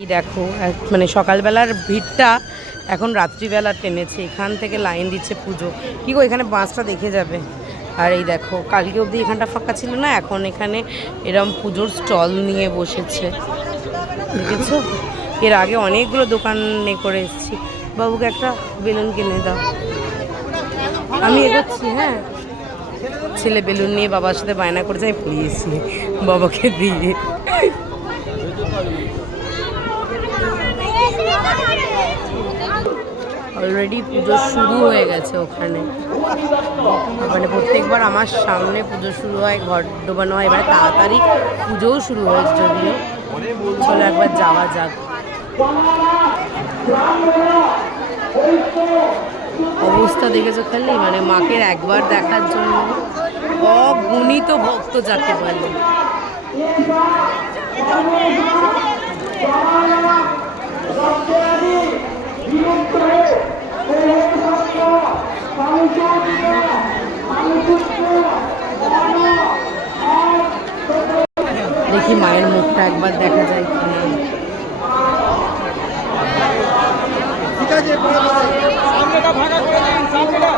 দেখো মানে সকালবেলার ভিড়টা এখন রাত্রিবেলা টেনেছে। এখান থেকে লাইন দিচ্ছে পুজো। কি গো, এখানে বাসটা দেখে যাবে। আর এই দেখো, কালকে অবধি এখানটা ফাঁকা ছিল না, এখন এখানে এরম পুজোর স্টল নিয়ে বসেছে, দেখেছো? এর আগে অনেকগুলো দোকানে করে এসেছি। বাবুকে একটা বেলুন কিনে দাও। আমি এগোচ্ছি। হ্যাঁ, ছেলে বেলুন নিয়ে বাবার সাথে বায়না করেছে, আমি পেয়েছি বাবাকে দিয়ে। অলরেডি পুজো শুরু হয়ে গেছে ওখানে। মানে প্রত্যেকবার আমার সামনে পুজো শুরু হয়, ঘর ডোবানো হয়, এবারে তাড়াতাড়ি পুজোও শুরু হয়েছে যদিও। চলো একবার যাওয়া যাক। অবস্থা দেখেছো খালি, মানে মাকে একবার দেখার জন্য অগণিত ভক্ত যাকে বলে। দেখি মায়ের মুখটা একবার দেখা যায় কিনা। ঠিক আছে, সামনেটা ভাঙা করে দিন, সামনেটা।